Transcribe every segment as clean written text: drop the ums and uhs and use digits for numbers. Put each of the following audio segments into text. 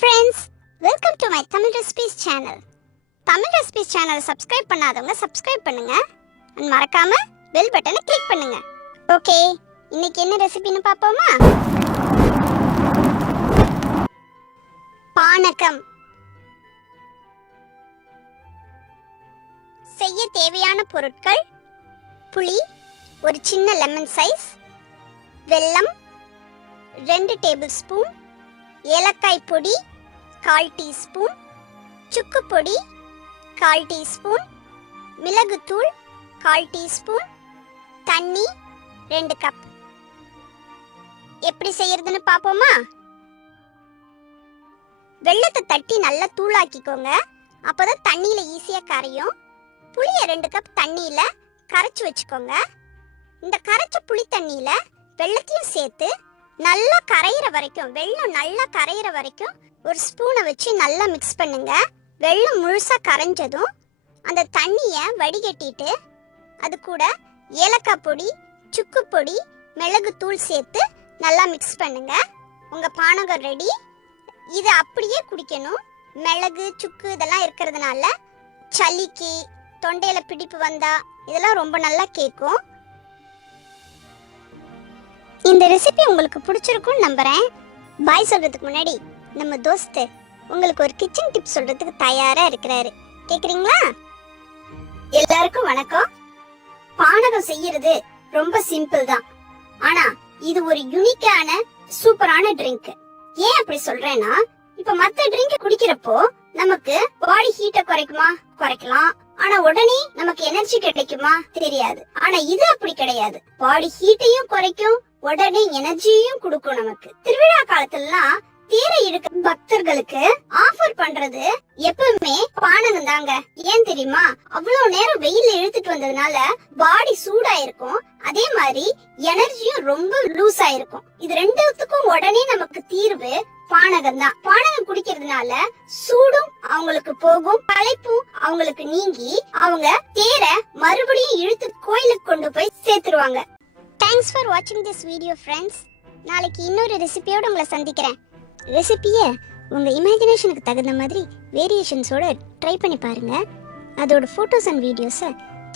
friends, welcome to my Tamil Recipes channel. Tamil Recipes channel subscribe பண்ணாதவங்க subscribe பண்ணுங்க and மறக்காம bell button click பண்ணுங்க. Okay, இன்னைக்கு என்ன ரெசிபின்னு பாப்போமா? பானகம். செய்ய தேவையான பொருட்கள்: புளி ஒரு சின்ன லெமன் சைஸ், வெல்லம் 2 டேபிள் ஸ்பூன், ஏலக்காய் பொடி 1/4 டீஸ்பூன், சுக்கு பொடி 1/4 டீஸ்பூன், மிளகுத்தூள் 1/4 டீஸ்பூன், தண்ணி 2 கப். எப்படி செய்யறதுன்னு பாப்போமா? வெல்லத்தை தட்டி நல்லா தூளாக்கிக்கோங்க, அப்பதான் தண்ணியில ஈஸியா கரையும். புளிய 2 கப் தண்ணியில கரைச்சு வச்சுக்கோங்க. இந்த கரைச்ச புளி தண்ணியில வெல்லத்தையும் சேர்த்து நல்லா கரையிற வரைக்கும், வெல்லம் நல்லா கரையிற வரைக்கும் ஒரு ஸ்பூனை வச்சு நல்லா மிக்ஸ் பண்ணுங்க. வெல்லம் முழுசா கரைஞ்சதும் அந்த தண்ணியை வடிகட்டிட்டு அது கூட ஏலக்காய் பொடி, சுக்கு பொடி, மிளகு தூள் சேர்த்து நல்லா மிக்ஸ் பண்ணுங்க. உங்க பானகம் ரெடி. இதை அப்படியே குடிக்கணும். மிளகு சுக்கு இதெல்லாம் இருக்கிறதுனால சளிக்கு, தொண்டையில பிடிப்பு வந்தா இதெல்லாம் ரொம்ப நல்லா கேட்கும். இந்த ரெசிபி உங்களுக்கு பிடிச்சிருக்கும்னு நம்புறேன். பாய் சொல்றதுக்கு முன்னாடி நம்ம தோஸ்து உங்களுக்கு ஒரு கிச்சன் டிப் சொல்றதுக்கு தயாரா இருக்கிறாரு. கேக்குறீங்களா? எல்லாருக்கும் வணக்கம். பானகம் செய்யறது ரொம்ப சிம்பிள் தான், ஆனா இது ஒரு யூனிக்கான சூப்பரான ட்ரிங்க். ஏன் அப்படி சொல்றேன்னா, இப்ப மத்த ட்ரிங்க் குடிக்கிறப்போ நமக்கு பாடி ஹீட்டை குறைக்கலாம், ஆனா உடனே நமக்கு எனர்ஜி கிடைக்குமா தெரியாது. ஆனா இது அப்படி கிடையாது. பாடி ஹீட்டையும் குறைக்கும், உடனே எனர்ஜியும் கொடுக்கும். நமக்கு திருவிழா காலத்துலாம் தேரை இழுக்க பக்தர்களுக்கு ஆஃபர் பண்றது எப்பவுமே பானகம் தாங்க. ஏன் தெரியுமா? அவ்வளவு நேரம் வெயில இழுத்துட்டு வந்ததுனால பாடி சூடா இருக்கும், அதே மாதிரி எனர்ஜியும் ரொம்ப லூஸ் ஆயிருக்கும். இது ரெண்டுத்துக்கும் உடனே நமக்கு தீர்வு பானகம் தான். பானகம் குடிக்கிறதுனால சூடும் அவங்களுக்கு போகும், களைப்பும் அவங்களுக்கு நீங்கி அவங்க தேரை மறுபடியும் இழுத்து கோயிலுக்கு கொண்டு போய் சேர்த்துருவாங்க. தேங்க்ஸ் ஃபார் வாட்சிங் திஸ் வீடியோ ஃப்ரெண்ட்ஸ். நாளைக்கு இன்னொரு ரெசிபியோட உங்களை சந்திக்கிறேன். ரெசிபியை உங்கள் இமேஜினேஷனுக்கு தகுந்த மாதிரி வேரியேஷன்ஸோட ட்ரை பண்ணி பாருங்க. அதோட ஃபோட்டோஸ் அண்ட் வீடியோஸை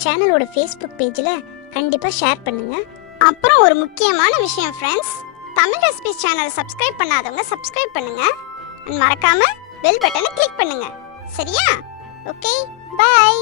சேனலோட ஃபேஸ்புக் பேஜில் கண்டிப்பாக ஷேர் பண்ணுங்க. அப்புறம் ஒரு முக்கியமான விஷயம் ஃப்ரெண்ட்ஸ், தமிழ் ரெசிபிஸ் சேனலை சப்ஸ்கிரைப் பண்ணாதவங்க சப்ஸ்கிரைப் பண்ணுங்க, மறக்காம பெல் பட்டனை கிளிக் பண்ணுங்க. சரியா? Okay, by.